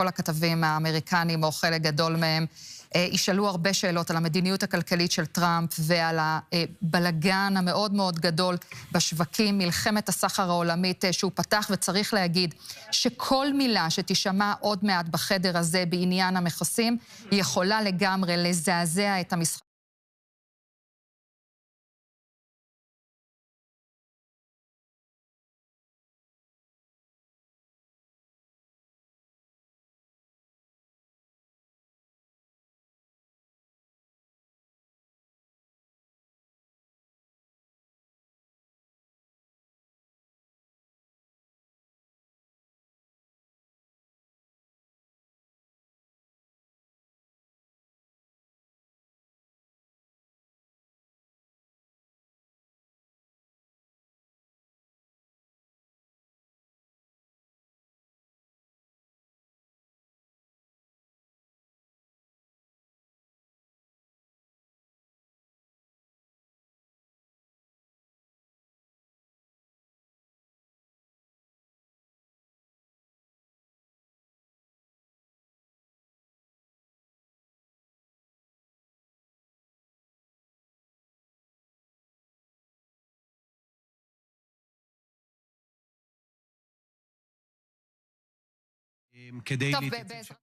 כל הכתבים האמריקנים, או חלק גדול מהם, ישאלו הרבה שאלות על המדיניות הכלכלית של טראמפ ועל הבלגן המאוד מאוד גדול בשווקים, מלחמת הסחר העולמית שהוא פתח, וצריך להגיד שכל מילה שתשמע עוד מעט בחדר הזה בעניין המכסים, היא יכולה לגמרי לזעזע את המשחק. כדי טוב, להתייצב.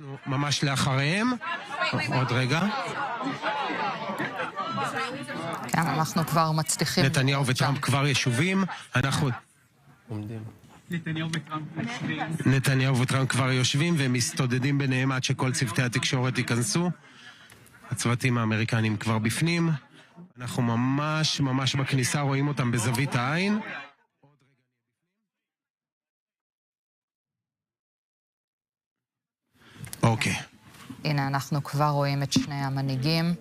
אנחנו ממש לאחריהם. עוד רגע. כן, אנחנו כבר מצליחים. נתניהו וטראמפ כבר ישובים. אנחנו נתניהו וטראמפ כבר יושבים והם מסתודדים ביניהם עד שכל צוותי התקשורת ייכנסו. הצוותים האמריקנים כבר בפנים. אנחנו ממש בכניסה רואים אותם בזווית העין. אוקיי. הנה, אנחנו כבר רואים את שני המנהיגים,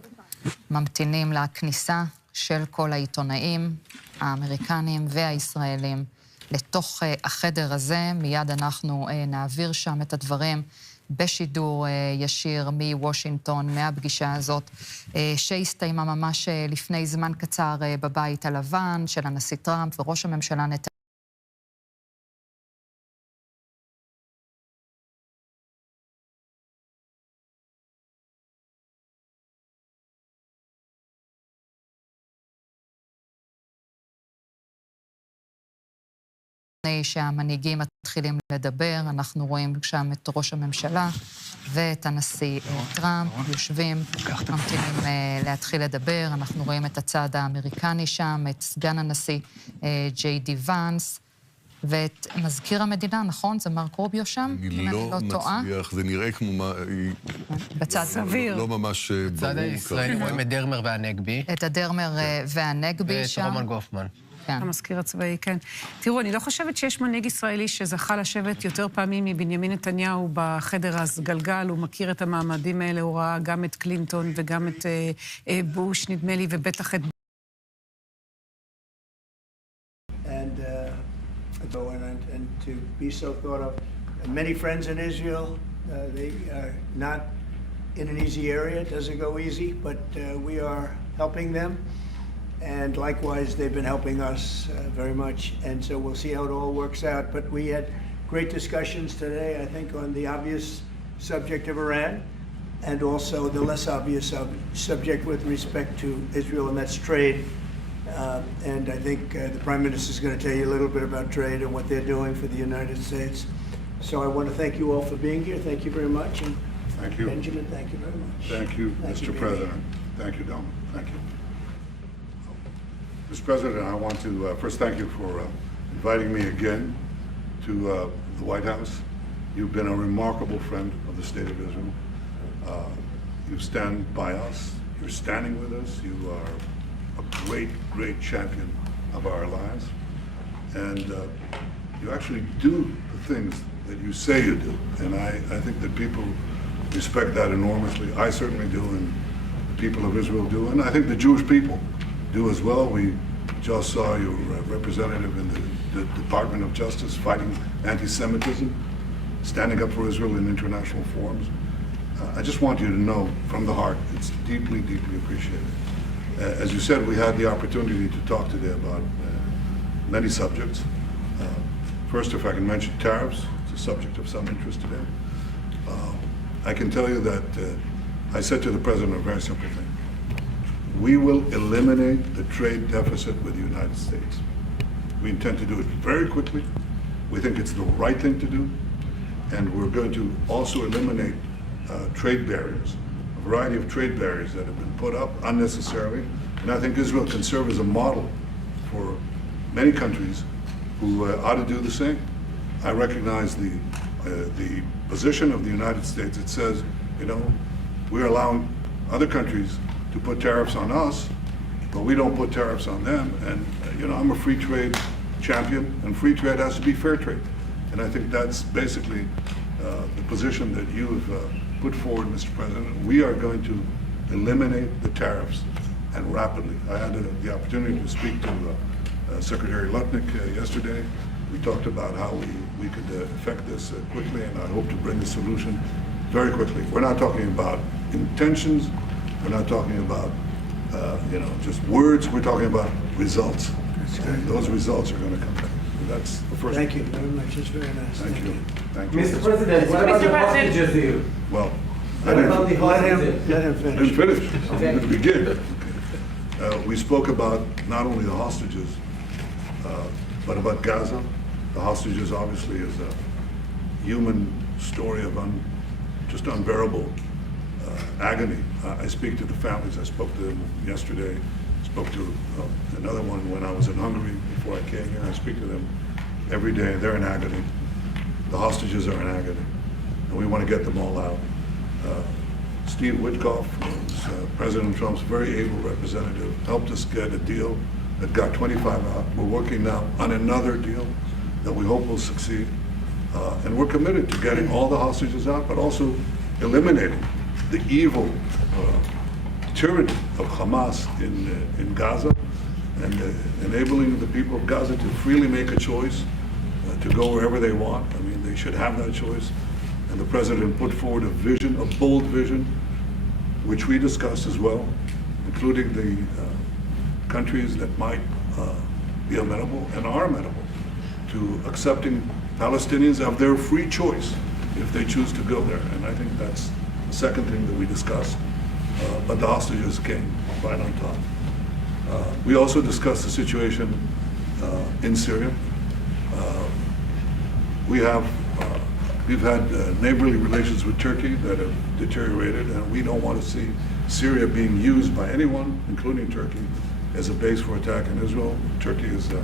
ממתינים לכניסה של כל העיתונאים, האמריקנים והישראלים, לתוך החדר הזה. מיד אנחנו נעביר שם את הדברים בשידור ישיר מוושינגטון, מהפגישה הזאת, שהסתיימה ממש לפני זמן קצר בבית הלבן של הנשיא טראמפ וראש הממשלה נתניהו. לפני שהמנהיגים מתחילים לדבר, אנחנו רואים שם את ראש הממשלה ואת הנשיא טראמפ יושבים, ממתינים להתחיל לדבר. אנחנו רואים את הצד האמריקני שם, את סגן הנשיא ג'יי די ואנס, ואת מזכיר המדינה, נכון? זה מרק רוביו שם? אני לא מצליח, זה נראה כמו בצד סביר. לא ממש ברור. בצד הישראלי רואים את דרמר והנגבי. את הדרמר והנגבי שם. ואת רומן גופמן. המזכיר הצבאי, כן. תראו, אני לא חושבת שיש מנהיג ישראלי שזכה לשבת יותר פעמים מבנימין נתניהו בחדר הסגלגל. הוא מכיר את המעמדים האלה, הוא ראה גם את קלינטון וגם את בוש, נדמה לי, ובטח את... And and to be so thought of. Many friends in Israel. They are not in an easy area. It doesn't go easy, but we are helping them. And likewise, they've been helping us very much. And so we'll see how it all works out. But we had great discussions today, I think, on the obvious subject of Iran and also the less obvious subject with respect to Israel, and that's trade. And I think the Prime Minister is going to tell you a little bit about trade and what they're doing for the United States. So I want to thank you all for being here. Thank you very much. And thank you. Benjamin, thank you very much. Thank you, Mr. President. Thank you, Donald. Thank you. Mr. President, I want to first thank you for inviting me again to the White House. You've been a remarkable friend of the State of Israel. You stand by us. You're standing with us. You are a great, great champion of our alliance. And you actually do the things that you say you do. And I think that people respect that enormously. I certainly do, and the people of Israel do. And I think the Jewish people do as well. We just saw your representative in the Department of Justice fighting anti-Semitism, standing up for Israel in international forums. I just want you to know from the heart, it's deeply, deeply appreciated. As you said, we had the opportunity to talk today about many subjects. First, if I can mention tariffs, it's a subject of some interest today. I can tell you that I said to the President a very simple thing. We will eliminate the trade deficit with the United States. We intend to do it very quickly. We think it's the right thing to do. And we're going to also eliminate trade barriers, a variety of trade barriers that have been put up unnecessarily. And I think Israel can serve as a model for many countries who ought to do the same. I recognize the position of the United States. It says, you know, we're allowing other countries to put tariffs on us, but we don't put tariffs on them. And, you know, I'm a free trade champion, and free trade has to be fair trade. And I think that's basically the position that you've put forward, Mr. President. We are going to eliminate the tariffs, and rapidly. I had the opportunity to speak to Secretary Lutnick yesterday. We talked about how we could effect this quickly, and I hope to bring a solution very quickly. We're not talking about intentions. We're not talking about just words. We're talking about results. And those results are going to come. That's the first. Thank you very much. It's very nice. Thank you. Thank you. Mr. President, what about the hostages here? Well, What about the hostages? Let him I didn't finish. finish. I'm going to begin. We spoke about not only the hostages, but about Gaza. The hostages obviously is a human story of just unbearable agony. I speak to the families. I spoke to them yesterday. Spoke to another one when I was in Hungary before I came here. I speak to them every day. They're in agony. The hostages are in agony, and we want to get them all out. Steve Witkoff, President Trump's very able representative, helped us get a deal that got 25 out. We're working now on another deal that we hope will succeed. And we're committed to getting all the hostages out, but also eliminating the evil tyranny of Hamas in Gaza, and enabling the people of Gaza to freely make a choice to go wherever they want. I mean, they should have that choice. And the President put forward a vision, a bold vision, which we discussed as well, including the countries that might be amenable and are amenable to accepting Palestinians of their free choice if they choose to go there. And I think that's the second thing that we discussed. But the hostages came right on top. We also discussed the situation in Syria. We've had neighborly relations with Turkey that have deteriorated, and we don't want to see Syria being used by anyone, including Turkey, as a base for attack in Israel. Turkey is a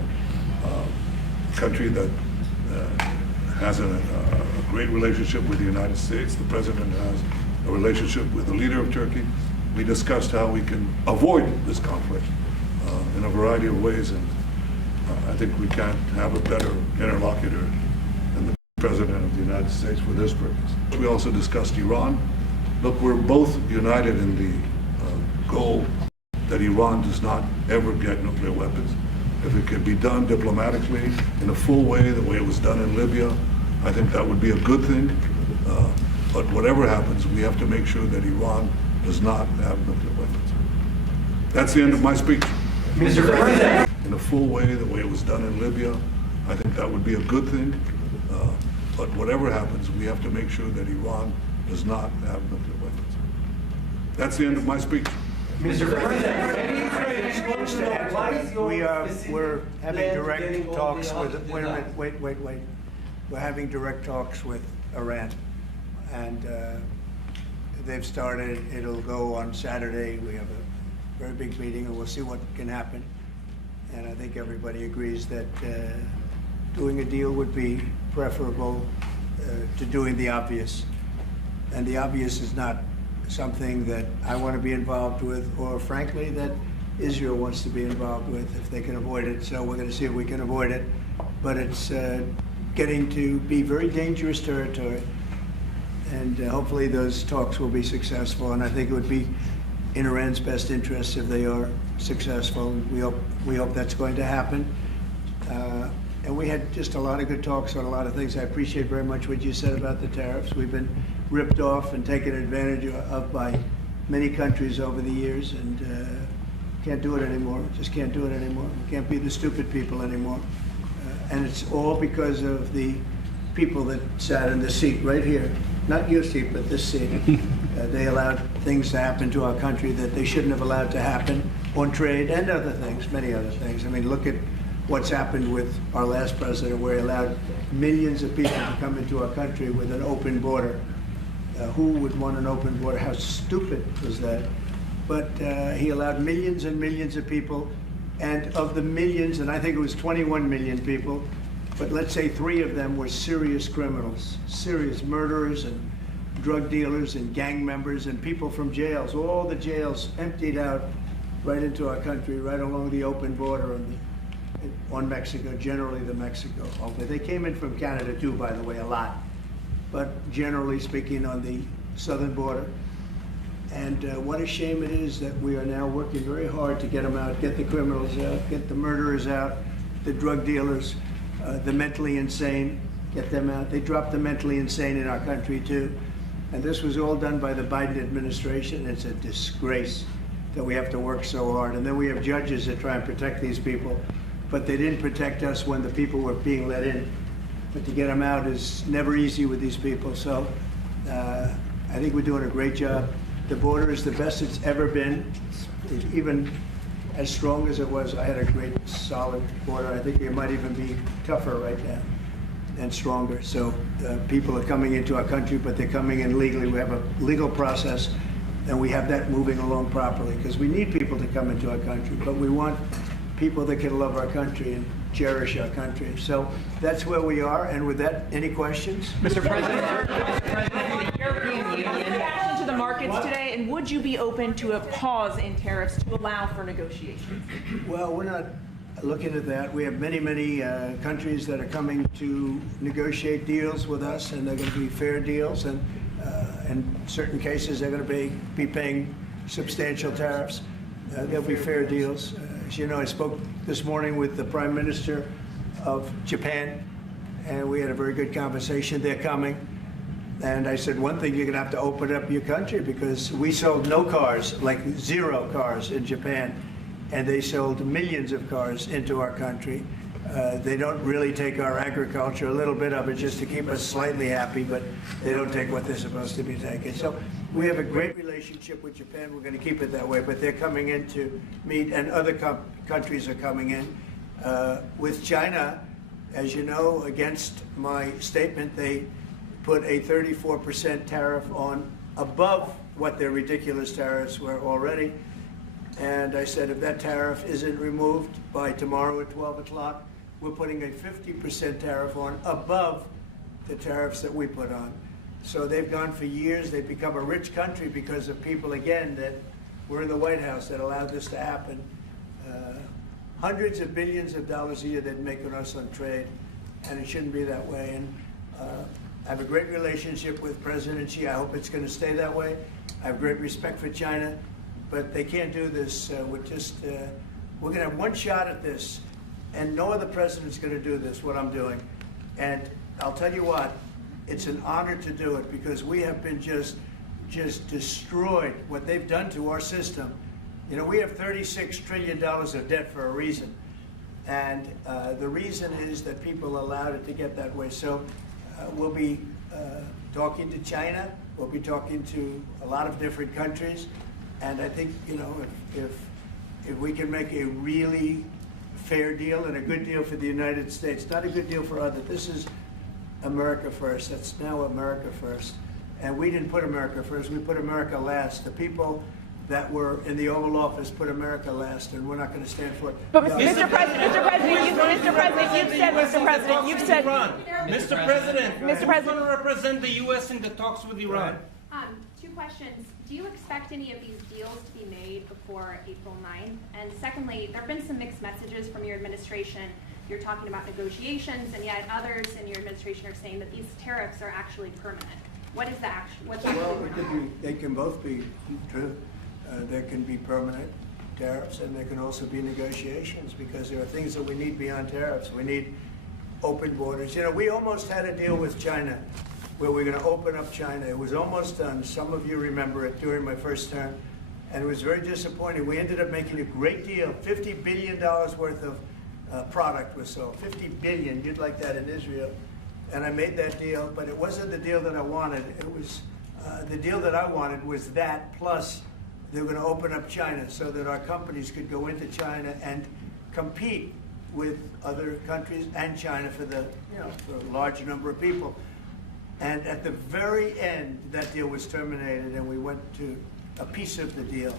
country that has a great relationship with the United States. The President has a relationship with the leader of Turkey. We discussed how we can avoid this conflict in a variety of ways, and I think we can't have a better interlocutor than the President of the United States for this purpose. We also discussed Iran. Look, we're both united in the goal that Iran does not ever get nuclear weapons. If it could be done diplomatically in a full way, the way it was done in Libya, I think that would be a good thing. But whatever happens, we have to make sure that Iran does not have nuclear weapons. That's the end of my speech. Mr. President. In a full way, the way it was done in Libya, I think that would be a good thing. But whatever happens, we have to make sure that Iran does not have nuclear weapons. That's the end of my speech. Mr. President. We're having direct talks with. Wait. We're having direct talks with Iran, and they've started. It'll go on Saturday. We have a very big meeting, and we'll see what can happen. And I think everybody agrees that doing a deal would be preferable to doing the obvious. And the obvious is not something that I want to be involved with, or frankly, that Israel wants to be involved with if they can avoid it. So we're going to see if we can avoid it. But it's getting to be very dangerous territory. And hopefully those talks will be successful. And I think it would be in Iran's best interest if they are successful. We hope that's going to happen. And we had just a lot of good talks on a lot of things. I appreciate very much what you said about the tariffs. We've been ripped off and taken advantage of by many countries over the years, and can't do it anymore. Just can't do it anymore. We can't be the stupid people anymore. And it's all because of the people that sat in the seat right here. Not your seat, but this seat. They allowed things to happen to our country that they shouldn't have allowed to happen on trade and other things, many other things. I mean, look at what's happened with our last president, where he allowed millions of people to come into our country with an open border. Who would want an open border? How stupid was that? But he allowed millions and millions of people, and of the millions, and I think it was 21 million people, but let's say 3 of them were serious criminals, serious murderers and drug dealers and gang members and people from jails. All the jails emptied out right into our country, right along the open border on Mexico, generally the Mexico. They came in from Canada too, by the way, a lot. But generally speaking, on the southern border. And what a shame it is that we are now working very hard to get them out, get the criminals out, get the murderers out, the drug dealers, the mentally insane, get them out. They dropped the mentally insane in our country too. And this was all done by the Biden administration. It's a disgrace that we have to work so hard. And then we have judges that try and protect these people, but they didn't protect us when the people were being let in. But to get them out is never easy with these people. So I think we're doing a great job. The border is the best it's ever been. It's even as strong as it was. I had a great, solid border. I think it might even be tougher right now and stronger. So people are coming into our country, but they're coming in legally. We have a legal process, and we have that moving along properly, because we need people to come into our country, but we want people that can love our country and cherish our country. So that's where we are. And with that, any questions? Mr. President, the European Union to the markets today, and would you be open to a pause in tariffs to allow for negotiations? Well, we're not looking at that. We have many, many countries that are coming to negotiate deals with us, and they're going to be fair deals. And in certain cases, they're going to be paying substantial tariffs. There'll be fair deals. As you know, I spoke this morning with the Prime Minister of Japan, and we had a very good conversation. They're coming. And I said, one thing, you're going to have to open up your country, because we sold no cars, like 0 cars in Japan, and they sold millions of cars into our country. They don't really take our agriculture, a little bit of it just to keep us slightly happy, but they don't take what they're supposed to be taking. So we have a great relationship with Japan. We're going to keep it that way, but they're coming in to meet, and other countries are coming in. With China, as you know, against my statement, they put a 34% tariff on above what their ridiculous tariffs were already. And I said, if that tariff isn't removed by tomorrow at 12 o'clock, we're putting a 50% tariff on above the tariffs that we put on. So they've gone for years. They've become a rich country because of people, again, that were in the White House that allowed this to happen. Hundreds of billions of dollars a year they'd make on us on trade, and it shouldn't be that way. And I have a great relationship with President Xi. I hope it's going to stay that way. I have great respect for China, but they can't do this. We're going to have one shot at this. And no other president's going to do this, what I'm doing. And I'll tell you what, it's an honor to do it because we have been just destroyed, what they've done to our system. You know, we have $36 trillion of debt for a reason. And the reason is that people allowed it to get that way. So we'll be talking to China. We'll be talking to a lot of different countries. And I think, you know, if we can make a really fair deal and a good deal for the United States, not a good deal for others. This is America first. That's now America first. And we didn't put America first. We put America last. The people that were in the Oval Office put America last, and we're not going to stand for it. But Mr. President, you've said, Mr. President, who's going to represent the U.S. in the talks with Iran? Two questions. Do you expect any of these deals to be made before April 9th? And secondly, there have been some mixed messages from your administration. You're talking about negotiations, and yet others in your administration are saying that these tariffs are actually permanent. What is that? Well, they can both be true. There can be permanent tariffs, and there can also be negotiations, because there are things that we need beyond tariffs. We need open borders. You know, we almost had a deal with China where we're going to open up China. It was almost done. Some of you remember it during my first term, and it was very disappointing. We ended up making a great deal. $50 billion worth of product was sold. $50 billion. You'd like that in Israel. And I made that deal, but it wasn't the deal that I wanted. It was the deal that I wanted was that, plus they were going to open up China so that our companies could go into China and compete with other countries and China for the, you know, for a large number of people. And at the very end, that deal was terminated, and we went to a piece of the deal.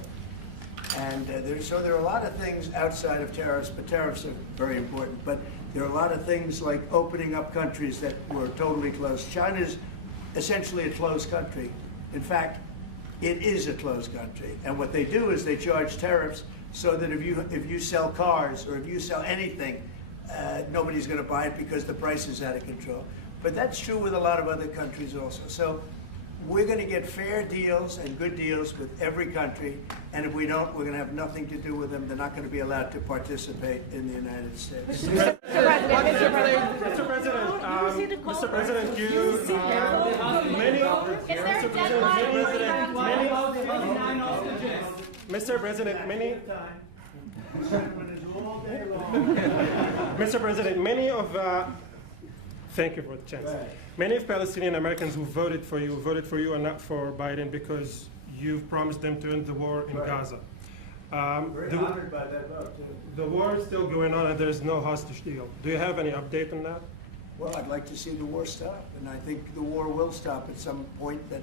And so there are a lot of things outside of tariffs, but tariffs are very important. But there are a lot of things like opening up countries that were totally closed. China's essentially a closed country. In fact, it is a closed country. And what they do is they charge tariffs so that if you sell cars or if you sell anything, nobody's going to buy it because the price is out of control. But that's true with a lot of other countries also. So we're going to get fair deals and good deals with every country, and if we don't, we're going to have nothing to do with them. They're not going to be allowed to participate in the United States. Mr. President, you many Mr. President, many of thank you for the chance. Many of Palestinian Americans who voted for you and not for Biden because you've promised them to end the war in Gaza. Very honored by that vote, too. The war is still going on and there's no hostage deal. Do you have any update on that? Well, I'd like to see the war stop, and I think the war will stop at some point that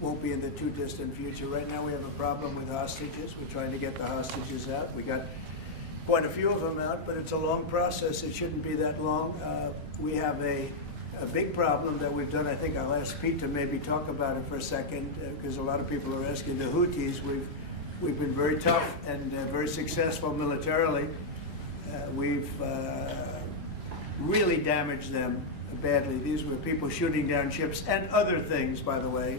won't be in the too distant future. Right now we have a problem with hostages. We're trying to get the hostages out. We got quite a few of them out, but it's a long process. It shouldn't be that long. We have a big problem that we've done. I think I'll ask Pete to maybe talk about it for a second, because a lot of people are asking. The Houthis, we've been very tough and very successful militarily. We've really damaged them badly. These were people shooting down ships and other things, by the way,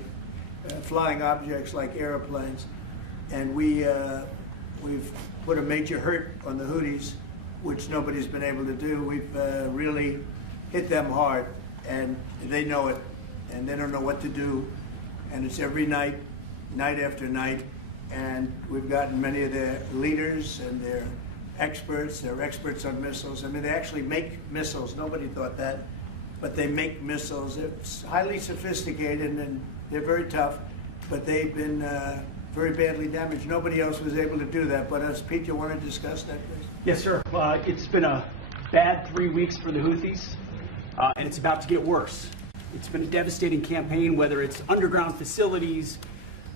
flying objects like airplanes. And we've put a major hurt on the Houthis, which nobody's been able to do. We've really hit them hard, and they know it, and they don't know what to do. And it's every night, night after night. And we've gotten many of their leaders and their experts. They're experts on missiles. I mean, they actually make missiles. Nobody thought that, but they make missiles. It's highly sophisticated, and they're very tough, but they've been very badly damaged. Nobody else was able to do that but us. Pete, you want to discuss that, please? Yes, sir. It's been a bad 3 weeks for the Houthis, and it's about to get worse. It's been a devastating campaign, whether it's underground facilities,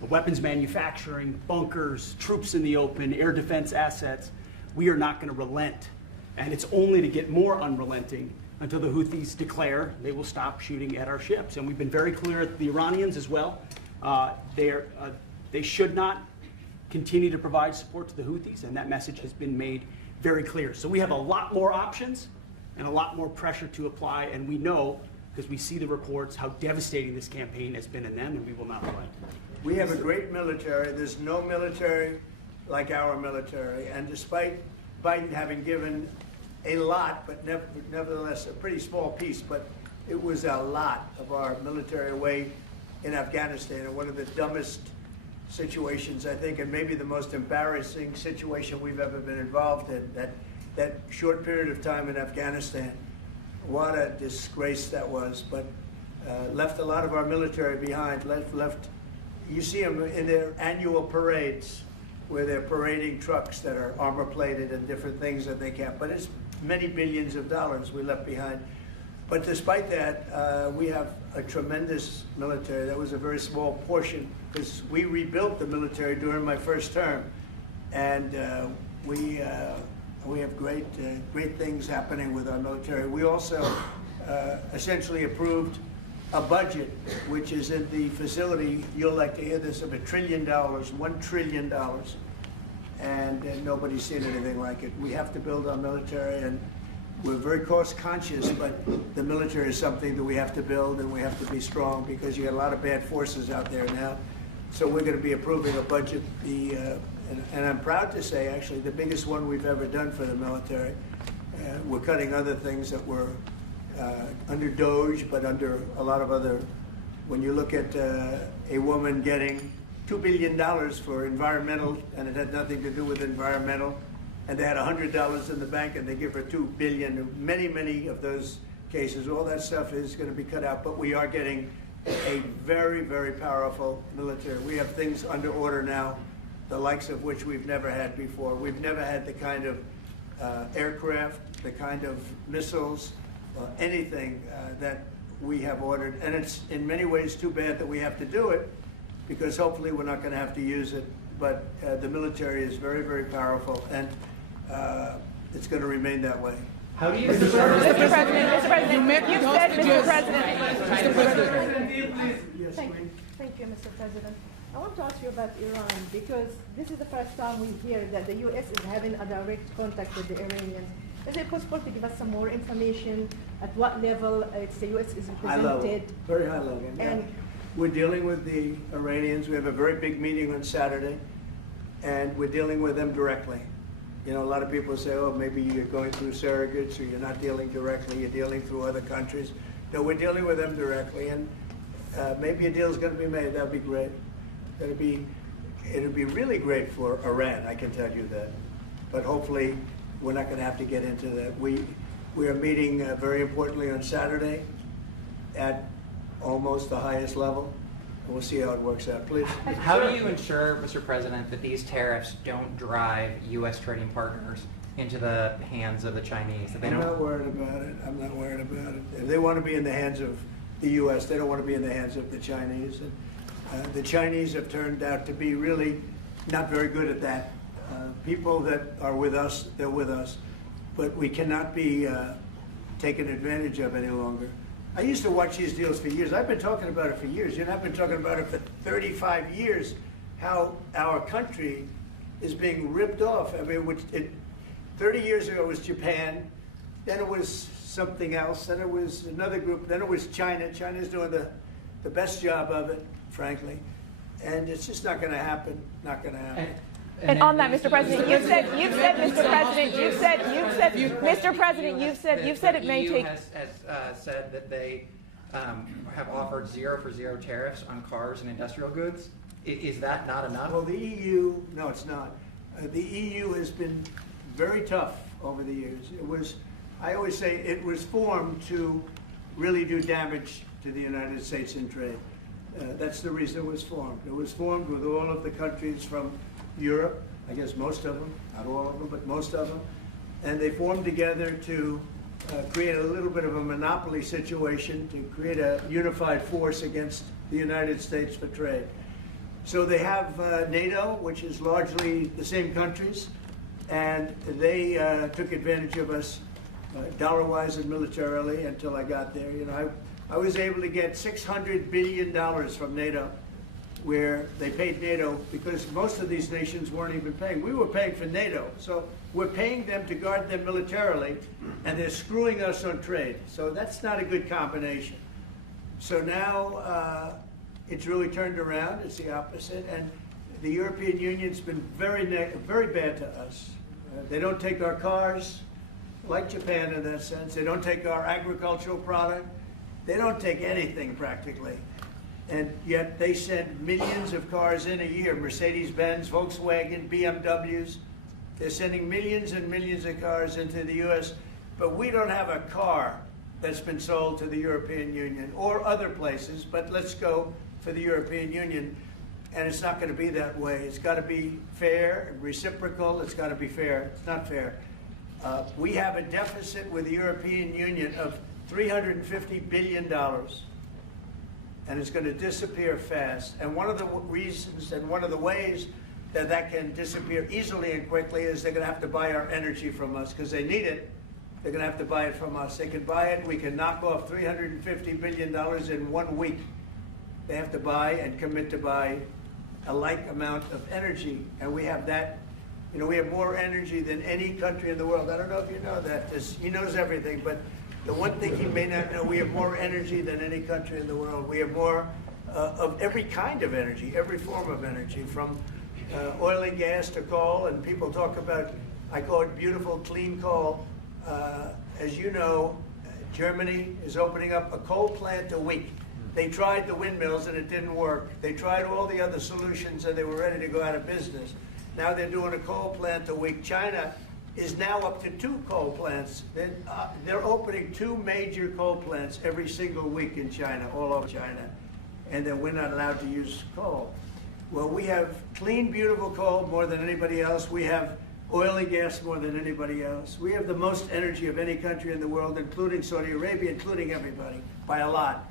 weapons manufacturing, bunkers, troops in the open, air defense assets. We are not going to relent, and it's only to get more unrelenting until the Houthis declare they will stop shooting at our ships. And we've been very clear at the Iranians as well. They should not continue to provide support to the Houthis, and that message has been made very clear. So we have a lot more options and a lot more pressure to apply, and we know, because we see the reports, how devastating this campaign has been in them, and we will not relent. We have a great military. There's no military like our military. And despite Biden having given a lot, but nevertheless a pretty small piece, but it was a lot of our military away in Afghanistan, and one of the dumbest situations, I think, and maybe the most embarrassing situation we've ever been involved in, that short period of time in Afghanistan. What a disgrace that was, but left a lot of our military behind, left, you see them in their annual parades, where they're parading trucks that are armor-plated and different things that they can't, but it's many billions of dollars we left behind. But despite that, we have a tremendous military. That was a very small portion, because we rebuilt the military during my first term, and we have great things happening with our military. We also essentially approved a budget, which is in the facility, you'll like to hear this, of $1 trillion, $1 trillion, and nobody's seen anything like it. We have to build our military, and we're very cost conscious, but the military is something that we have to build, and we have to be strong, because you got a lot of bad forces out there now. So we're going to be approving a budget, and I'm proud to say, actually, the biggest one we've ever done for the military. We're cutting other things that were under DOGE, but under a lot of other, when you look at a woman getting $2 billion for environmental, and it had nothing to do with environmental, and they had $100 in the bank, and they give her $2 billion. Many of those cases, all that stuff is going to be cut out, but we are getting a very, very powerful military. We have things under order now, the likes of which we've never had before. We've never had the kind of aircraft, the kind of missiles, anything that we have ordered. And it's in many ways too bad that we have to do it, because hopefully we're not going to have to use it. But the military is very, very powerful, and it's going to remain that way. How do you... Mr. President, you've said, Mr. President. Yes, please. Thank you, Mr. President. I want to ask you about Iran, because this is the first time we hear that the U.S. is having a direct contact with the Iranians. Is it possible to give us some more information at what level the U.S. is represented? High level, very high level. And we're dealing with the Iranians. We have a very big meeting on Saturday, and we're dealing with them directly. You know, a lot of people say, oh, maybe you're going through surrogates, or you're not dealing directly, you're dealing through other countries. No, we're dealing with them directly, and maybe a deal's going to be made. That'd be great. It'd be really great for Iran, I can tell you that. But hopefully, we're not going to have to get into that. We are meeting very importantly on Saturday at almost the highest level. We'll see how it works out. Please. How do you ensure, Mr. President, that these tariffs don't drive U.S. trading partners into the hands of the Chinese? That they I'm not worried about it. I'm not worried about it. If they want to be in the hands of the U.S., they don't want to be in the hands of the Chinese. And the Chinese have turned out to be really not very good at that. People that are with us, they're with us. But we cannot be taken advantage of any longer. I used to watch these deals for years. I've been talking about it for years. You know, I've been talking about it for 35 years, how our country is being ripped off. I mean, 30 years ago it was Japan, then it was something else, then it was another group, then it was China. China's doing the best job of it, frankly. And it's just not going to happen, not going to happen. And on that, Mr. President, you've said, Mr. President, Mr. President, you've said it may take. Has said that they have offered 0 for 0 tariffs on cars and industrial goods. Is that not enough? Well, the EU, no, it's not. The EU has been very tough over the years. It was, I always say, it was formed to really do damage to the United States in trade. That's the reason it was formed. It was formed with all of the countries from Europe, I guess most of them, not all of them, but most of them. And they formed together to create a little bit of a monopoly situation, to create a unified force against the United States for trade. So they have NATO, which is largely the same countries, and they took advantage of us dollar-wise and militarily until I got there. You know, I was able to get $600 billion from NATO, where they paid NATO because most of these nations weren't even paying. We were paying for NATO. So we're paying them to guard them militarily, and they're screwing us on trade. So that's not a good combination. So now it's really turned around. It's the opposite. And the European Union's been very bad to us. They don't take our cars. like Japan in that sense. They don't take our agricultural product. They don't take anything practically. And yet they send millions of cars in a year, Mercedes-Benz, Volkswagen, BMWs. They're sending millions and millions of cars into the U.S., but we don't have a car that's been sold to the European Union or other places, but let's go for the European Union. And it's not going to be that way. It's got to be fair, reciprocal. It's got to be fair. It's not fair. We have a deficit with the European Union of $350 billion. And it's going to disappear fast. And one of the reasons and one of the ways that that can disappear easily and quickly is they're going to have to buy our energy from us because they need it. They're going to have to buy it from us. They can buy it. We can knock off $350 billion in 1 week. They have to buy and commit to buy a like amount of energy. And we have that. You know, we have more energy than any country in the world. I don't know if you know that. He knows everything, but the one thing he may not know, we have more energy than any country in the world. We have more of every kind of energy, every form of energy, from oil and gas to coal. And people talk about, I call it beautiful, clean coal. As you know, Germany is opening up a coal plant a week. They tried the windmills and it didn't work. They tried all the other solutions and they were ready to go out of business. Now they're doing a coal plant a week. China is now up to 2 coal plants. They're opening 2 major coal plants every single week in China, all over China. And then we're not allowed to use coal. Well, we have clean, beautiful coal more than anybody else. We have oil and gas more than anybody else. We have the most energy of any country in the world, including Saudi Arabia, including everybody, by a lot.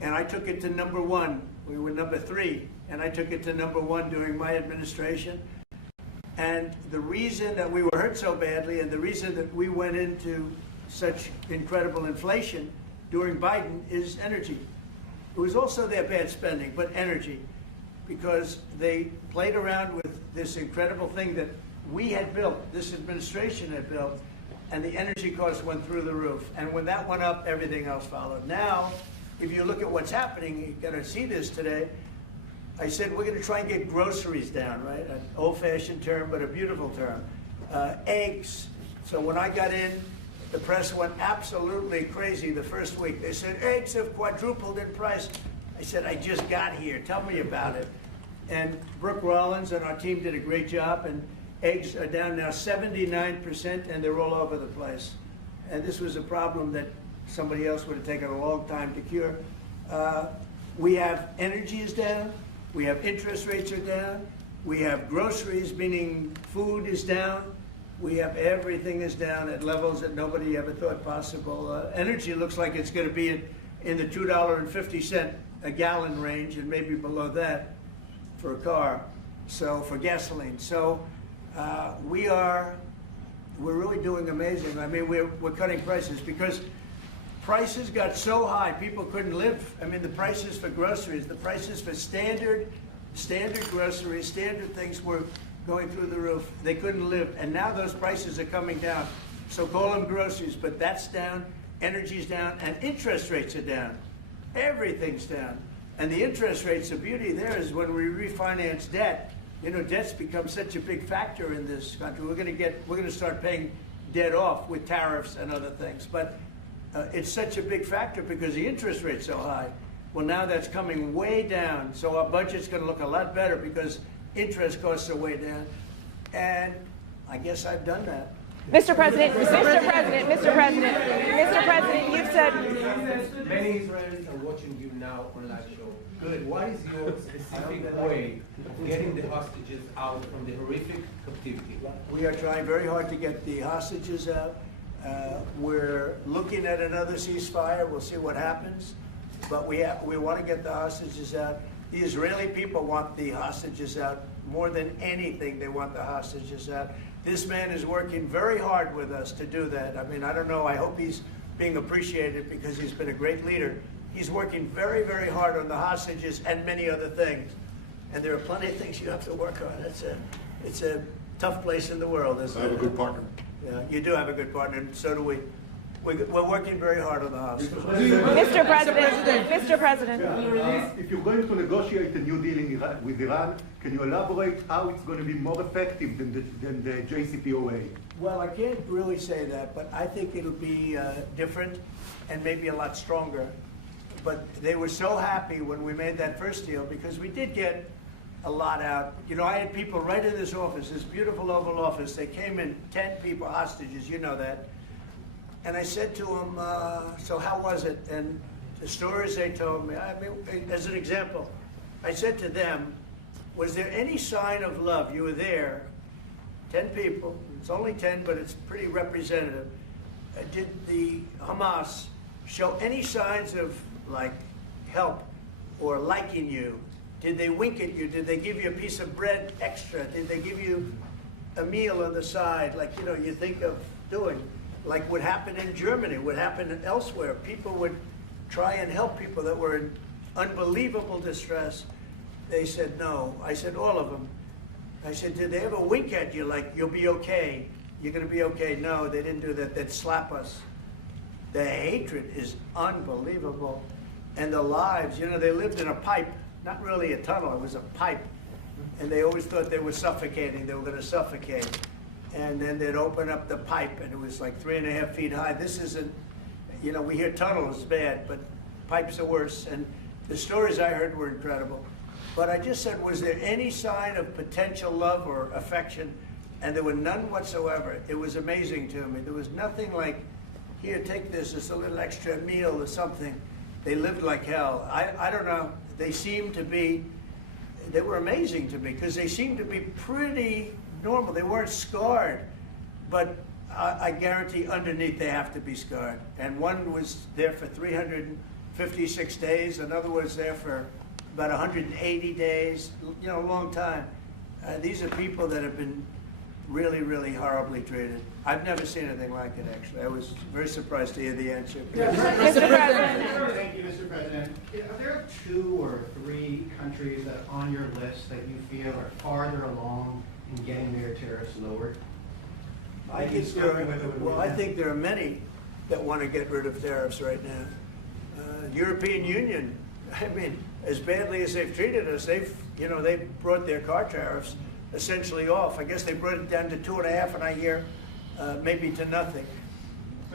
And I took it to #1. We were #3, and I took it to #1 during my administration. And the reason that we were hurt so badly and the reason that we went into such incredible inflation during Biden is energy. It was also their bad spending, but energy, because they played around with this incredible thing that we had built, this administration had built, and the energy costs went through the roof. And when that went up, everything else followed. Now, if you look at what's happening, you're going to see this today. I said we're going to try and get groceries down, right? An old-fashioned term, but a beautiful term. Eggs. So when I got in, the press went absolutely crazy the first week. They said, eggs have quadrupled in price. I said, I just got here. Tell me about it. And Brooke Rollins and our team did a great job, and eggs are down now 79%, and they're all over the place. And this was a problem that somebody else would have taken a long time to cure. We have energy is down. We have interest rates are down. We have groceries, meaning food is down. We have everything is down at levels that nobody ever thought possible. Energy looks like it's going to be in the $2.50 a gallon range, and maybe below that for a car. So for gasoline. So we're really doing amazing. I mean, we're cutting prices because prices got so high, people couldn't live. I mean, the prices for groceries, the prices for standard groceries, standard things were going through the roof. They couldn't live. And now those prices are coming down. So call them groceries, but that's down, energy's down, and interest rates are down. Everything's down. And the interest rates, the beauty there is when we refinance debt, you know, debt's become such a big factor in this country. We're going to start paying debt off with tariffs and other things. But it's such a big factor because the interest rate's so high. Well, now that's coming way down. So our budget's going to look a lot better because interest costs are way down. And I guess I've done that. Mr. President, you've said... Many Israelis are watching you now on live show. Good. What is your specific way of getting the hostages out from the horrific captivity? We are trying very hard to get the hostages out. We're looking at another ceasefire. We'll see what happens. But we want to get the hostages out. The Israeli people want the hostages out more than anything. They want the hostages out. This man is working very hard with us to do that. I mean, I don't know. I hope he's being appreciated because he's been a great leader. He's working very, very hard on the hostages and many other things. And there are plenty of things you have to work on. It's a tough place in the world. I have a good partner. Yeah, you do have a good partner, and so do we. We're working very hard on the hostages. Mr. President. If you're going to negotiate a new deal with Iran, can you elaborate how it's going to be more effective than the JCPOA? Well, I can't really say that, but I think it'll be different and maybe a lot stronger. But they were so happy when we made that first deal because we did get a lot out. You know, I had people right in this office, this beautiful Oval Office. They came in, 10 people, hostages, you know that. And I said to them, so how was it? And the stories they told me, I mean, as an example, I said to them, was there any sign of love? You were there, 10 people. It's only 10, but it's pretty representative. Did the Hamas show any signs of, like, help or liking you? Did they wink at you? Did they give you a piece of bread extra? Did they give you a meal on the side, like, you know, you think of doing? Like what happened in Germany, what happened elsewhere. People would try and help people that were in unbelievable distress. They said no. I said, all of them. I said, did they ever wink at you like, you'll be okay? You're going to be okay? No, they didn't do that. They'd slap us. The hatred is unbelievable. And the lives, you know, they lived in a pipe, not really a tunnel, it was a pipe. And they always thought they were suffocating, they were going to suffocate. And then they'd open up the pipe and it was like 3.5 feet high. This isn't, you know, we hear tunnel is bad, but pipes are worse. And the stories I heard were incredible. But I just said, was there any sign of potential love or affection? And there were none whatsoever. It was amazing to me. There was nothing like, here, take this, it's a little extra meal or something. They lived like hell. I don't know. They seemed to be, they were amazing to me because they seemed to be pretty normal. They weren't scarred, but I guarantee underneath they have to be scarred. And one was there for 356 days. Another was there for about 180 days, you know, a long time. These are people that have been really, really horribly treated. I've never seen anything like it, actually. I was very surprised to hear the answer. Mr. President. Thank you, Mr. President. Are there 2 or 3 countries that are on your list that you feel are farther along in getting their tariffs lowered? I think there are many that want to get rid of tariffs right now. European Union, I mean, as badly as they've treated us, they've brought their car tariffs essentially off. I guess they brought it down to 2.5, and I hear maybe to nothing.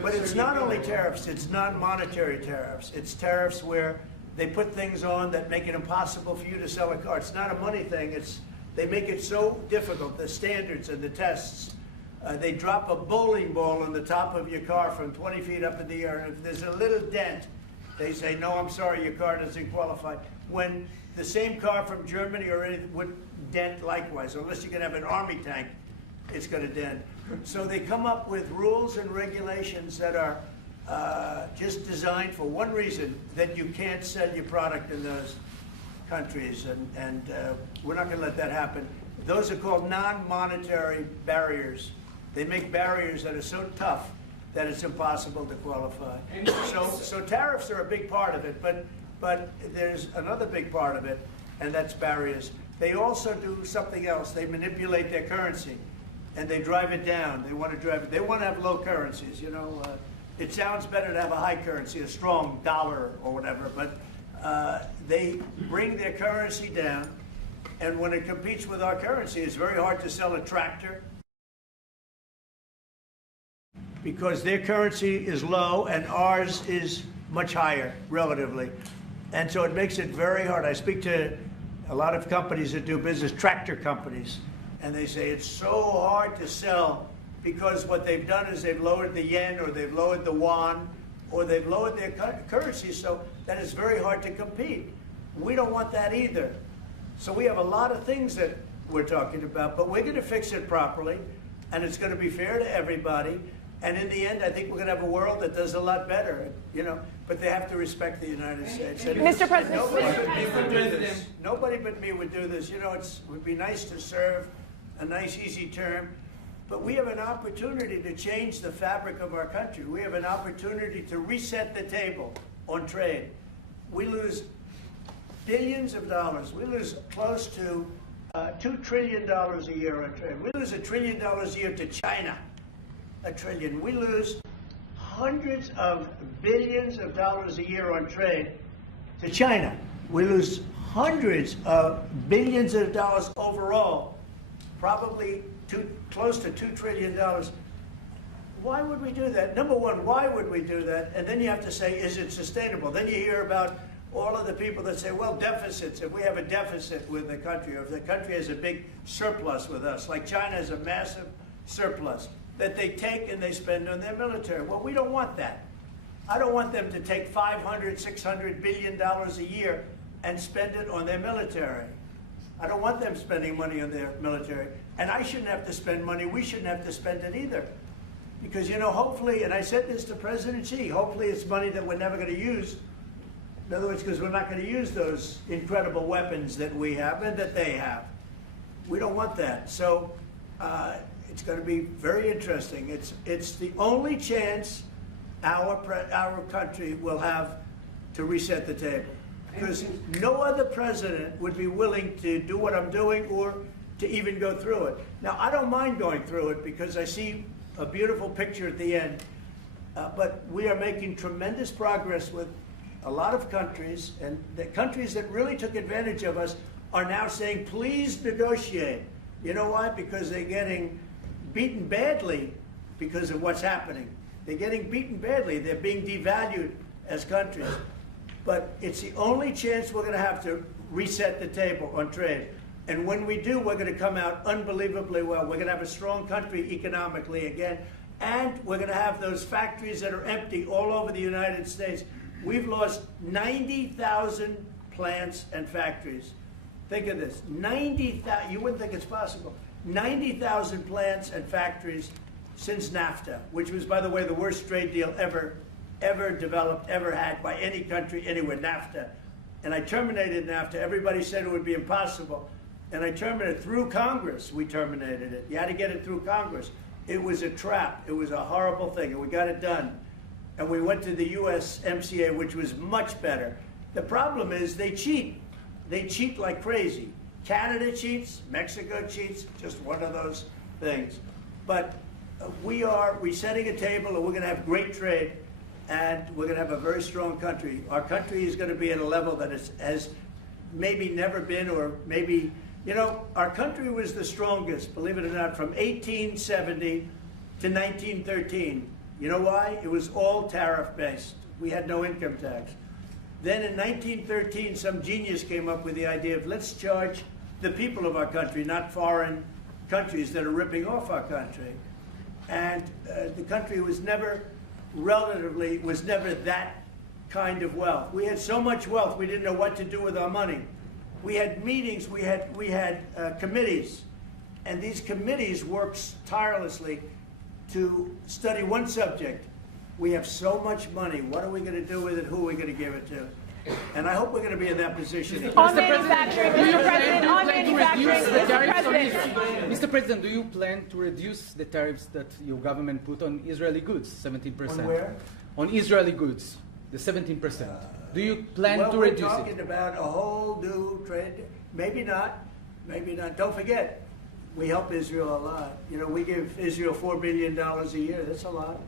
But it's not only tariffs, it's non-monetary tariffs. It's tariffs where they put things on that make it impossible for you to sell a car. It's not a money thing, they make it so difficult, the standards and the tests. They drop a bowling ball on the top of your car from 20 feet up in the air, and if there's a little dent, they say, no, I'm sorry, your car doesn't qualify. When the same car from Germany or anything would dent likewise, unless you can have an army tank, it's going to dent. So they come up with rules and regulations that are just designed for one reason, that you can't sell your product in those countries, and we're not going to let that happen. Those are called non-monetary barriers. They make barriers that are so tough that it's impossible to qualify. So tariffs are a big part of it, but there's another big part of it, and that's barriers. They also do something else. They manipulate their currency, and they drive it down. They want to drive it. They want to have low currencies. You know, it sounds better to have a high currency, a strong dollar or whatever, but they bring their currency down, and when it competes with our currency, it's very hard to sell a tractor because their currency is low and ours is much higher relatively. And so it makes it very hard. I speak to a lot of companies that do business, tractor companies, and they say it's so hard to sell because what they've done is they've lowered the yen or they've lowered the yuan or they've lowered their currency so that it's very hard to compete. We don't want that either. So we have a lot of things that we're talking about, but we're going to fix it properly, and it's going to be fair to everybody. And in the end, I think we're going to have a world that does a lot better, you know, but they have to respect the United States. Mr. President. Nobody but me would do this. You know, it would be nice to serve a nice, easy term, but we have an opportunity to change the fabric of our country. We have an opportunity to reset the table on trade. We lose billions of dollars. We lose close to $2 trillion a year on trade. We lose $1 trillion a year to China. $1 trillion. We lose hundreds of billions of dollars a year on trade to China. We lose hundreds of billions of dollars overall, probably close to $2 trillion Why would we do that? Number one, why would we do that? And then you have to say, is it sustainable? Then you hear about all of the people that say, well, deficits. If we have a deficit with the country, or if the country has a big surplus with us, like China has a massive surplus, that they take and they spend on their military. Well, we don't want that. I don't want them to take $500, $600 billion a year and spend it on their military. I don't want them spending money on their military. And I shouldn't have to spend money. We shouldn't have to spend it either. Because, you know, hopefully, and I said this to President Xi, hopefully it's money that we're never going to use. In other words, because we're not going to use those incredible weapons that we have and that they have. We don't want that. So it's going to be very interesting. It's the only chance our country will have to reset the table. Because no other president would be willing to do what I'm doing or to even go through it. Now, I don't mind going through it because I see a beautiful picture at the end. But we are making tremendous progress with a lot of countries, and the countries that really took advantage of us are now saying, please negotiate. You know why? Because they're getting beaten badly because of what's happening. They're getting beaten badly. They're being devalued as countries. But it's the only chance we're going to have to reset the table on trade. And when we do, we're going to come out unbelievably well. We're going to have a strong country economically again. And we're going to have those factories that are empty all over the United States. We've lost 90,000 plants and factories. Think of this, 90,000, you wouldn't think it's possible. 90,000 plants and factories since NAFTA, which was, by the way, the worst trade deal ever developed, ever had by any country anywhere, NAFTA. And I terminated NAFTA. Everybody said it would be impossible. And I terminated it through Congress. We terminated it. You had to get it through Congress. It was a trap. It was a horrible thing, and we got it done. And we went to the USMCA, which was much better. The problem is they cheat. They cheat like crazy. Canada cheats, Mexico cheats, just one of those things. But we are resetting a table, and we're going to have great trade, and we're going to have a very strong country. Our country is going to be at a level that has maybe never been, or maybe, you know, our country was the strongest, believe it or not, from 1870 to 1913. You know why? It was all tariff-based. We had no income tax. Then in 1913, some genius came up with the idea of let's charge the people of our country, not foreign countries that are ripping off our country. And the country was never that kind of wealth. We had so much wealth, we didn't know what to do with our money. We had meetings, we had committees, and these committees worked tirelessly to study one subject. We have so much money. What are we going to do with it? Who are we going to give it to? And I hope we're going to be in that position. On manufacturing, Mr. President, on manufacturing, Mr. President. Mr. President, do you plan to reduce the tariffs that your government put on Israeli goods, 17%? On where? On Israeli goods, the 17%. Do you plan to reduce it? Well, we're talking about a whole new trade. Maybe not. Maybe not. Don't forget, we help Israel a lot. You know, we give Israel $4 billion a year. That's a lot.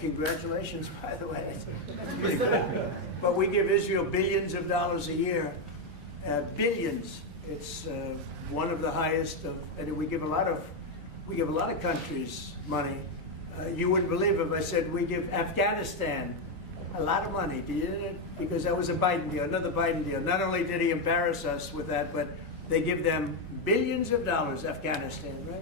Congratulations, by the way. That's pretty good. But we give Israel billions of dollars a year. Billions. It's one of the highest of, and we give a lot of countries money. You wouldn't believe it if I said we give Afghanistan a lot of money. Do you? Because that was a Biden deal, another Biden deal. Not only did he embarrass us with that, but they give them billions of dollars, Afghanistan, right?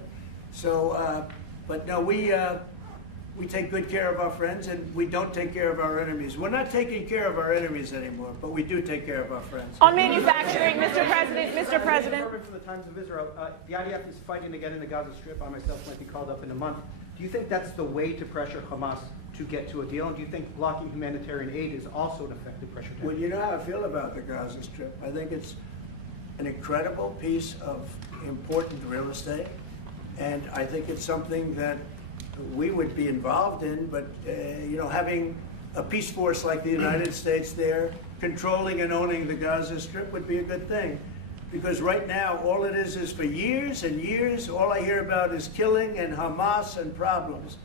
So, but no, we take good care of our friends, and we don't take care of our enemies. We're not taking care of our enemies anymore, but we do take care of our friends. On manufacturing, Mr. President, Mr. President. From the Times of Israel, the IDF is fighting again in the Gaza Strip. I myself might be called up in a month. Do you think that's the way to pressure Hamas to get to a deal? And do you think blocking humanitarian aid is also an effective pressure tactic? Well, you know how I feel about the Gaza Strip. I think it's an incredible piece of important real estate, and I think it's something that we would be involved in, but you know, having a peace force like the United States there, controlling and owning the Gaza Strip would be a good thing. Because right now, all it is for years and years, all I hear about is killing and Hamas and problems.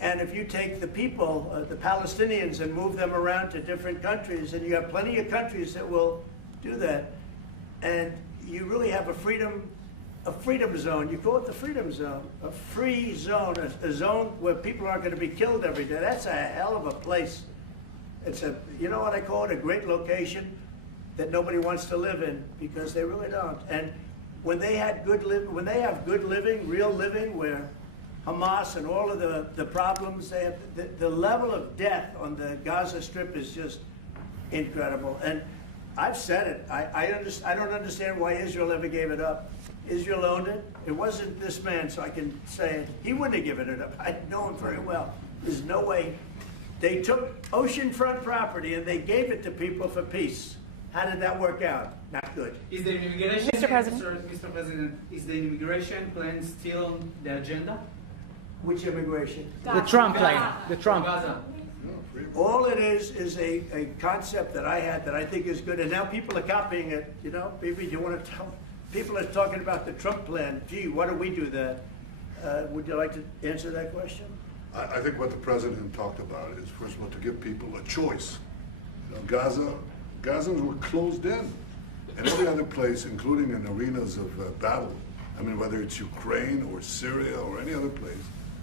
And if you take the people, the Palestinians, and move them around to different countries, and you have plenty of countries that will do that, and you really have a freedom a freedom zone. You call it the freedom zone, a free zone, a zone where people aren't going to be killed every day. That's a hell of a place. It's a, you know what I call it, a great location that nobody wants to live in, because they really don't. And when they had when they have good living, real living, where Hamas and all of the problems they have, the level of death on the Gaza Strip is just incredible. And I've said it. I don't understand why Israel ever gave it up. Israel owned it. It wasn't this man, so I can say it. He wouldn't have given it up. I know him very well. There's no way. They took oceanfront property and they gave it to people for peace. How did that work out? Not good. Is the immigration, Mr. President. Mr. President, is the immigration plan still on the agenda? Which immigration? The Trump plan. The Trump. All it is a concept that I had that I think is good, and now people are copying it. You know, maybe you want to tell people are talking about the Trump plan. Gee, why don't we do that? Would you like to answer that question? I think what the president talked about is, first of all, to give people a choice. You know, Gazans were closed in, and every other place, including in arenas of battle. I mean, whether it's Ukraine or Syria or any other place,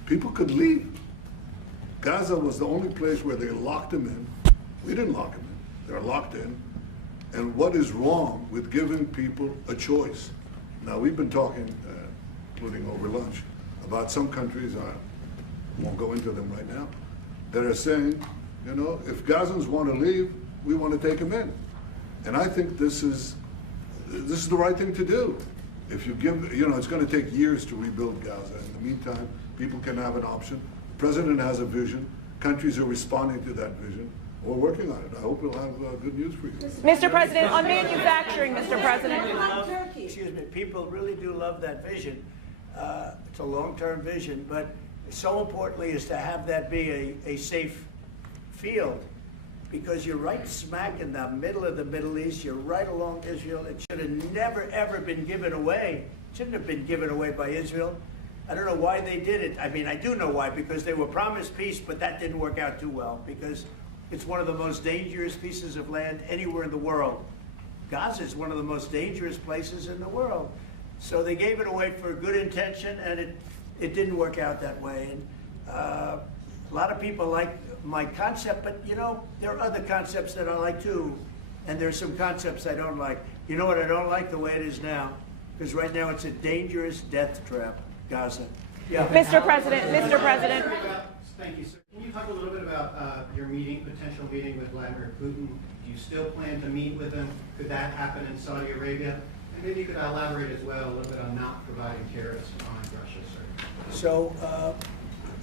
people could leave. Gaza was the only place where they locked them in. We didn't lock them in. They're locked in. And what is wrong with giving people a choice? Now, we've been talking, including over lunch, about some countries, I won't go into them right now, that are saying, you know, if Gazans want to leave, we want to take them in. And I think this is the right thing to do. If you give, you know, it's going to take years to rebuild Gaza. In the meantime, people can have an option. The president has a vision. Countries are responding to that vision. We're working on it. I hope we'll have good news for you. Mr. President, on manufacturing, Mr. President. Excuse me, people really do love that vision. It's a long-term vision, but so importantly is to have that be a safe field, because you're right smack in the middle of the Middle East. You're right along Israel. It should have never, ever been given away. It shouldn't have been given away by Israel. I don't know why they did it. I mean, I do know why, because they were promised peace, but that didn't work out too well, because it's one of the most dangerous pieces of land anywhere in the world. Gaza is one of the most dangerous places in the world. So they gave it away for good intention, and it didn't work out that way. And a lot of people like my concept, but you know, there are other concepts that I like too. And there's some concepts I don't like. You know what I don't like? The way it is now. Because right now it's a dangerous death trap, Gaza. Yeah. Mr. President. Thank you, sir. Can you talk a little bit about your potential meeting with Vladimir Putin? Do you still plan to meet with him? Could that happen in Saudi Arabia? And maybe you could elaborate as well a little bit on not providing tariffs on Russia, sir. So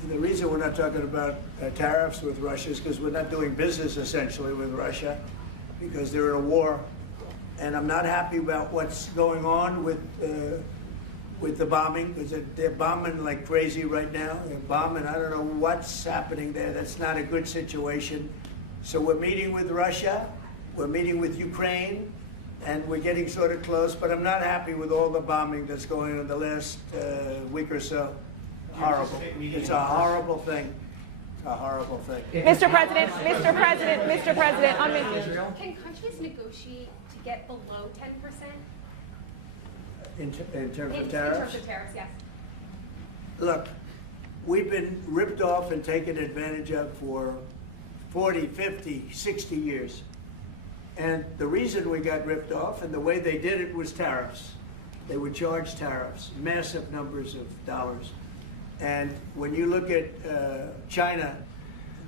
the reason we're not talking about tariffs with Russia is because we're not doing business essentially with Russia, because they're in a war. And I'm not happy about what's going on with the bombing, because they're bombing like crazy right now. They're bombing, I don't know what's happening there. That's not a good situation. So we're meeting with Russia, we're meeting with Ukraine, and we're getting sort of close, but I'm not happy with all the bombing that's going on the last week or so. Horrible. It's a horrible thing. It's a horrible thing. Mr. President, on Israel. Can countries negotiate to get below 10%? In terms of tariffs? In terms of tariffs, yes. Look, we've been ripped off and taken advantage of for 40, 50, 60 years. And the reason we got ripped off and the way they did it was tariffs. They would charge tariffs, massive numbers of dollars. And when you look at China,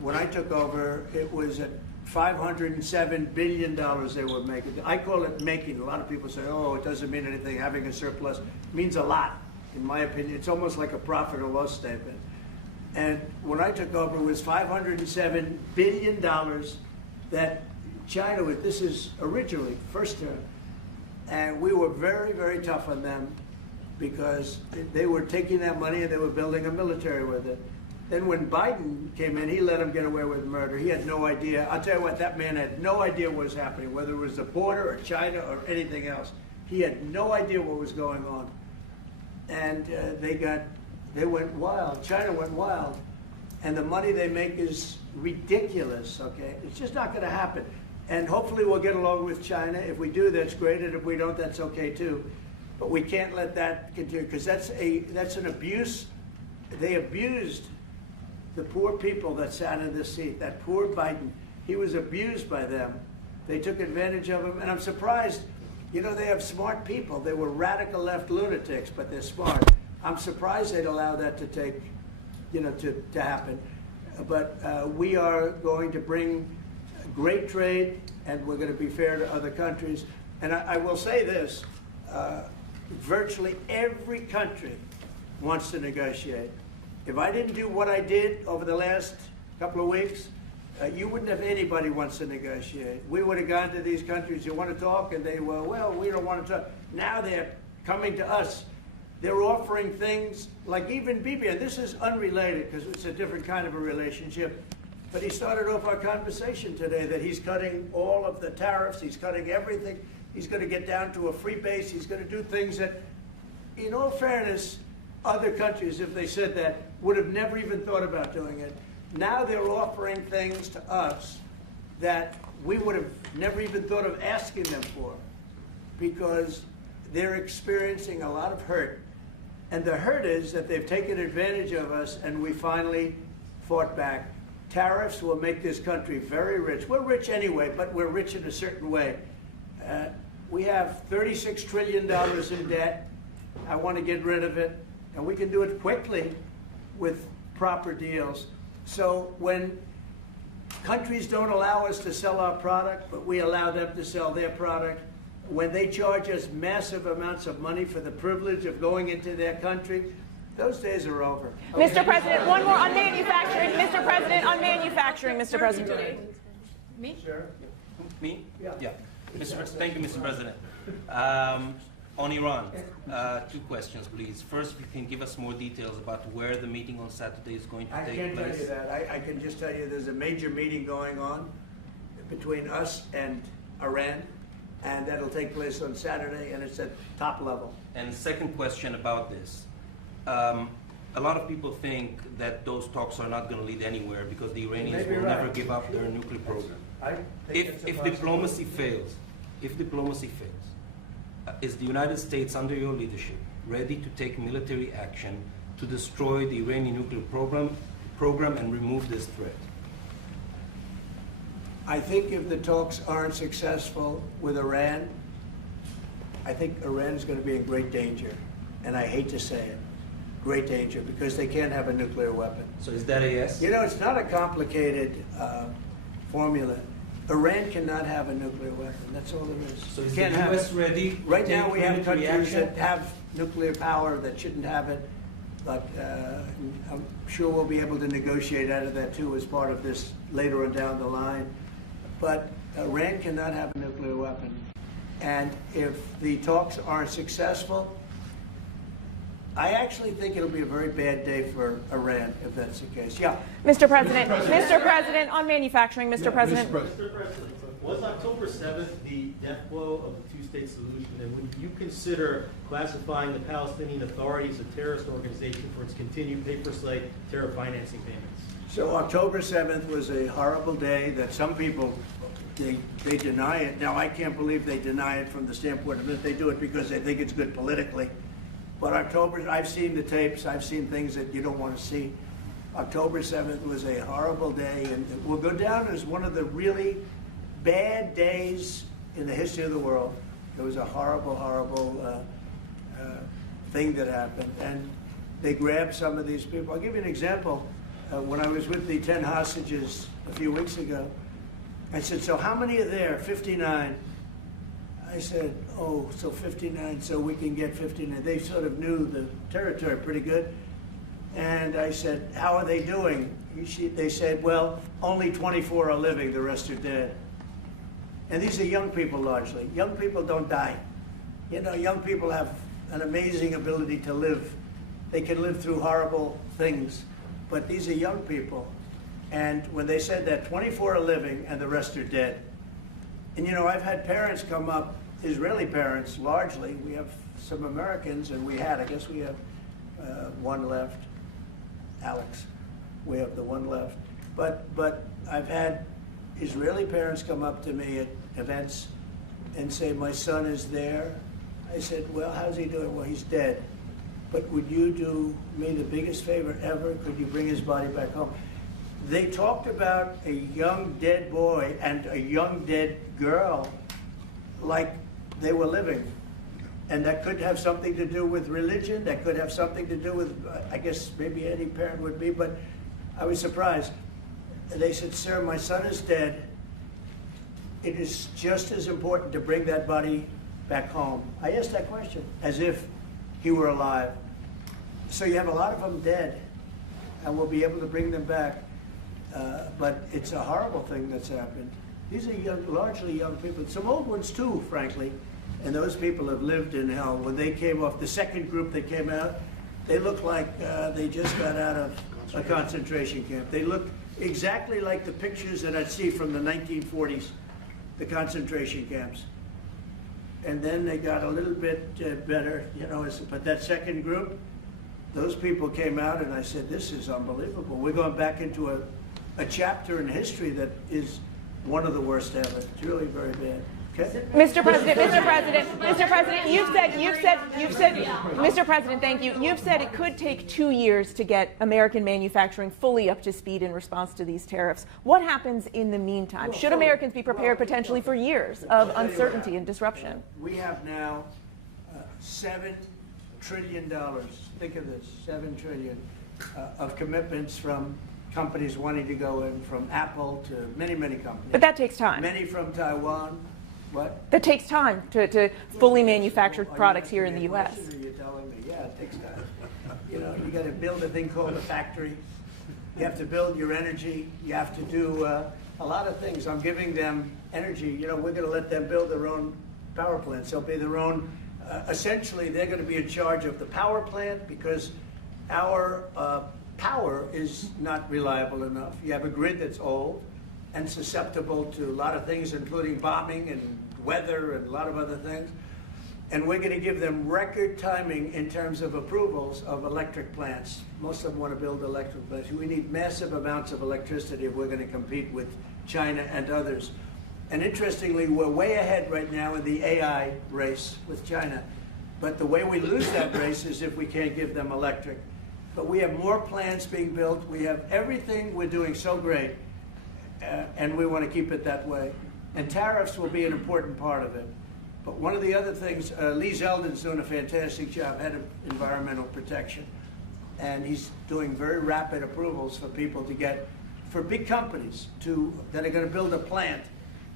when I took over, it was at $507 billion they were making. I call it making. A lot of people say, oh, it doesn't mean anything, having a surplus. It means a lot, in my opinion. It's almost like a profit or loss statement. And when I took over, it was $507 billion that China was, this is originally, first term. And we were very, very tough on them, because they were taking that money and they were building a military with it. Then when Biden came in, he let them get away with murder. He had no idea. I'll tell you what, that man had no idea what was happening, whether it was the border or China or anything else. He had no idea what was going on. And they went wild. China went wild. And the money they make is ridiculous, okay? It's just not gonna happen. And hopefully we'll get along with China. If we do, that's great. And if we don't, that's okay too. But we can't let that continue, because that's an abuse. They abused the poor people that sat in this seat. That poor Biden, he was abused by them. They took advantage of him, and I'm surprised. You know, they have smart people. They were radical left lunatics, but they're smart. I'm surprised they'd allow that to take, to happen. But we are going to bring great trade, and we're going to be fair to other countries. And I will say this, virtually every country wants to negotiate. If I didn't do what I did over the last couple of weeks, you wouldn't have anybody wants to negotiate. We would have gone to these countries, you want to talk? And they were, well, we don't want to talk. Now they're coming to us. They're offering things like even Bibi, and this is unrelated because it's a different kind of a relationship, but he started off our conversation today that he's cutting all of the tariffs, he's cutting everything, he's going to get down to a free base, he's going to do things that, in all fairness, other countries, if they said that, would have never even thought about doing it. Now they're offering things to us that we would have never even thought of asking them for, because they're experiencing a lot of hurt. And the hurt is that they've taken advantage of us, and we finally fought back. Tariffs will make this country very rich. We're rich anyway, but we're rich in a certain way. We have $36 trillion in debt. I want to get rid of it, and we can do it quickly with proper deals. So when countries don't allow us to sell our product, but we allow them to sell their product, when they charge us massive amounts of money for the privilege of going into their country, those days are over. Mr. President, one more on manufacturing. Mr. President, on manufacturing, Mr. President. Me? Sure. Me? Yeah. Thank you, Mr. President. On Iran, 2 questions, please. First, if you can give us more details about where the meeting on Saturday is going to take place. I can't tell you that. I can just tell you there's a major meeting going on between us and Iran, and that'll take place on Saturday, and it's at top level. And second question about this. A lot of people think that those talks are not going to lead anywhere because the Iranians will never give up their nuclear program. If diplomacy fails, is the United States, under your leadership, ready to take military action to destroy the Iranian nuclear program and remove this threat? I think if the talks aren't successful with Iran, I think Iran is going to be in great danger. And I hate to say it, great danger, because they can't have a nuclear weapon. So is that a yes? You know, it's not a complicated formula. Iran cannot have a nuclear weapon. That's all there is. So is the U.S. ready? Right now we have countries that have nuclear power that shouldn't have it, but I'm sure we'll be able to negotiate out of that too as part of this later on down the line. But Iran cannot have a nuclear weapon. And if the talks aren't successful, I actually think it'll be a very bad day for Iran if that's the case. Yeah. Mr. President, Mr. President, on manufacturing, Mr. President. Mr. President, was October 7th the death blow of the two-state solution? And would you consider classifying the Palestinian Authority as a terrorist organization for its continued pay-for-slay terror financing payments? So October 7th was a horrible day that some people, they deny it. Now, I can't believe they deny it from the standpoint of that they do it because they think it's good politically. But October, I've seen the tapes, I've seen things that you don't want to see. October 7th was a horrible day, and it will go down as one of the really bad days in the history of the world. It was a horrible, horrible thing that happened. And they grabbed some of these people. I'll give you an example. When I was with the 10 hostages a few weeks ago, I said, so how many are there? 59. I said, oh, so 59, so we can get 59. They sort of knew the territory pretty good. And I said, how are they doing? They said, well, only 24 are living, the rest are dead. And these are young people largely. Young people don't die. You know, young people have an amazing ability to live. They can live through horrible things. But these are young people. And when they said that 24 are living and the rest are dead. And you know, I've had parents come up, Israeli parents largely. We have some Americans, and I guess we have one left. Alex, we have the one left. But I've had Israeli parents come up to me at events and say, my son is there. I said, well, how's he doing? Well, he's dead. But would you do me the biggest favor ever? Could you bring his body back home? They talked about a young dead boy and a young dead girl like they were living. And that could have something to do with religion. That could have something to do with, I guess maybe any parent would be, but I was surprised. They said, sir, my son is dead. It is just as important to bring that body back home. I asked that question as if he were alive. So you have a lot of them dead, and we'll be able to bring them back. But it's a horrible thing that's happened. These are young, largely young people. Some old ones too, frankly. And those people have lived in hell. When they came off, the second group that came out, they looked like they just got out of a concentration camp. They looked exactly like the pictures that I'd see from the 1940s, the concentration camps. And then they got a little bit better, you know, but that second group, those people came out and I said, this is unbelievable. We're going back into a chapter in history that is one of the worst ever. It's really very bad. Okay. Mr. President, you've said, Mr. President, thank you. You've said it could take 2 years to get American manufacturing fully up to speed in response to these tariffs. What happens in the meantime? Should Americans be prepared potentially for years of uncertainty and disruption? We have now $7 trillion. Think of this, $7 trillion of commitments from companies wanting to go in, from Apple to many, many companies. But that takes time. Many from Taiwan. What? That takes time to fully manufacture products here in the U.S. You're telling me, yeah, it takes time. You know, you got to build a thing called a factory. You have to build your energy. You have to do a lot of things. I'm giving them energy. You know, we're going to let them build their own power plants. They'll be their own. Essentially, they're going to be in charge of the power plant because our power is not reliable enough. You have a grid that's old and susceptible to a lot of things, including bombing and weather and a lot of other things. And we're going to give them record timing in terms of approvals of electric plants. Most of them want to build electric plants. We need massive amounts of electricity if we're going to compete with China and others. And interestingly, we're way ahead right now in the AI race with China. But the way we lose that race is if we can't give them electric. But we have more plants being built. We have everything. We're doing so great. And we want to keep it that way. And tariffs will be an important part of it. But one of the other things, Lee Zeldin's doing a fantastic job, head of environmental protection. And he's doing very rapid approvals for people to get, for big companies that are going to build a plant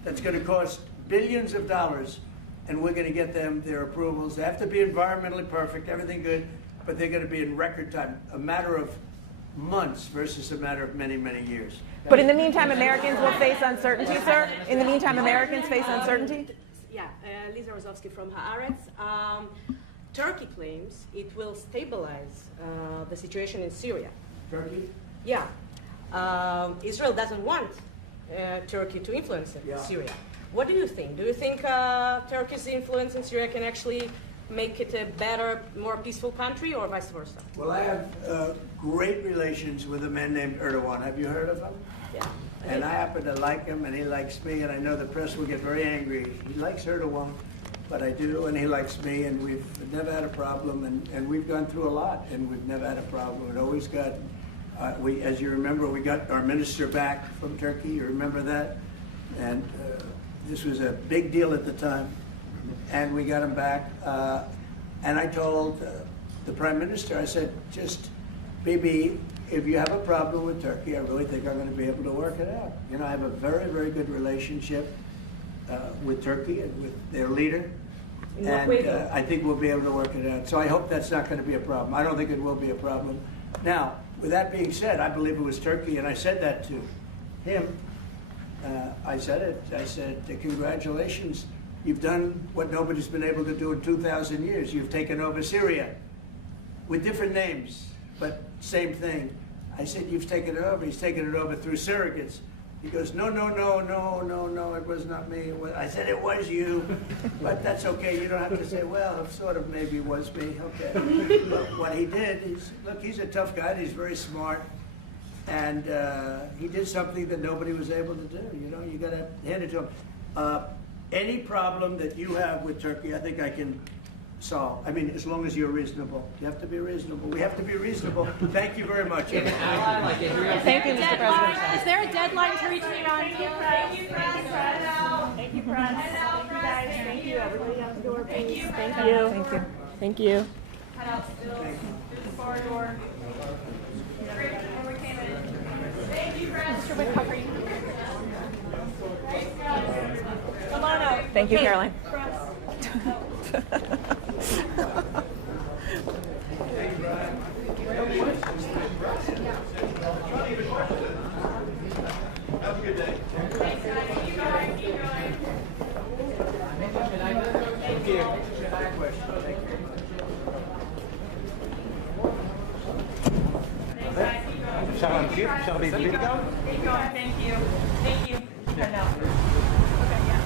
that's going to cost billions of dollars, and we're going to get them their approvals. They have to be environmentally perfect, everything good, but they're going to be in record time, a matter of months versus a matter of many, many years. But in the meantime, Americans will face uncertainty, sir? In the meantime, Americans face uncertainty? Yeah, Lisa Rozovsky from Haaretz. Turkey claims it will stabilize the situation in Syria. Turkey? Yeah. Israel doesn't want Turkey to influence Syria. What do you think? Do you think Turkey's influence in Syria can actually make it a better, more peaceful country, or vice versa? Well, I have great relations with a man named Erdogan. Have you heard of him? Yeah. And I happen to like him, and he likes me, and I know the press will get very angry. He likes Erdogan, but I do, and he likes me, and we've never had a problem, and we've gone through a lot, and we've never had a problem. It always got, as you remember, we got our minister back from Turkey. You remember that? And this was a big deal at the time, and we got him back. And I told the prime minister, I said, just, Bibi, if you have a problem with Turkey, I really think I'm going to be able to work it out. You know, I have a very, very good relationship with Turkey and with their leader. And I think we'll be able to work it out. So I hope that's not going to be a problem. I don't think it will be a problem. Now, with that being said, I believe it was Turkey, and I said that to him. I said it. I said, congratulations. You've done what nobody's been able to do in 2,000 years. You've taken over Syria with different names, but same thing. I said, you've taken it over. He's taken it over through surrogates. He goes, no, it was not me. I said, it was you. But that's okay. You don't have to say, well, it sort of maybe was me. Okay. But what he did, look, he's a tough guy. He's very smart. And he did something that nobody was able to do. You know, you got to hand it to him. Any problem that you have with Turkey, I think I can So, I mean, as long as you're reasonable. You have to be reasonable. We have to be reasonable. Thank you very much. Thank you, Mr. President. Is there a deadline to reach Iran? Thank you, press. Thank you, press. Thank you, guys. Thank you, everybody out the door. Thank you. Thank you. Thank you. Thank you. Head out still. Through the far door. Where we came in. Thank you, press. Mr. Whitcock, are you? Come on out. Thank you, Caroline. Have a good day. Thanks, guys. Keep going. Keep going. Thank you. Shall I be Keep going. Thank you. Thank you. Head out. Okay, yeah.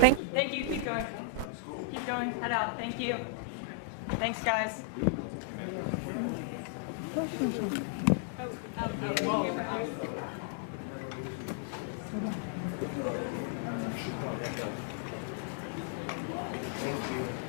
Thank you. Keep going. Keep going. Head out. Thank you. Thanks, guys. Thank you.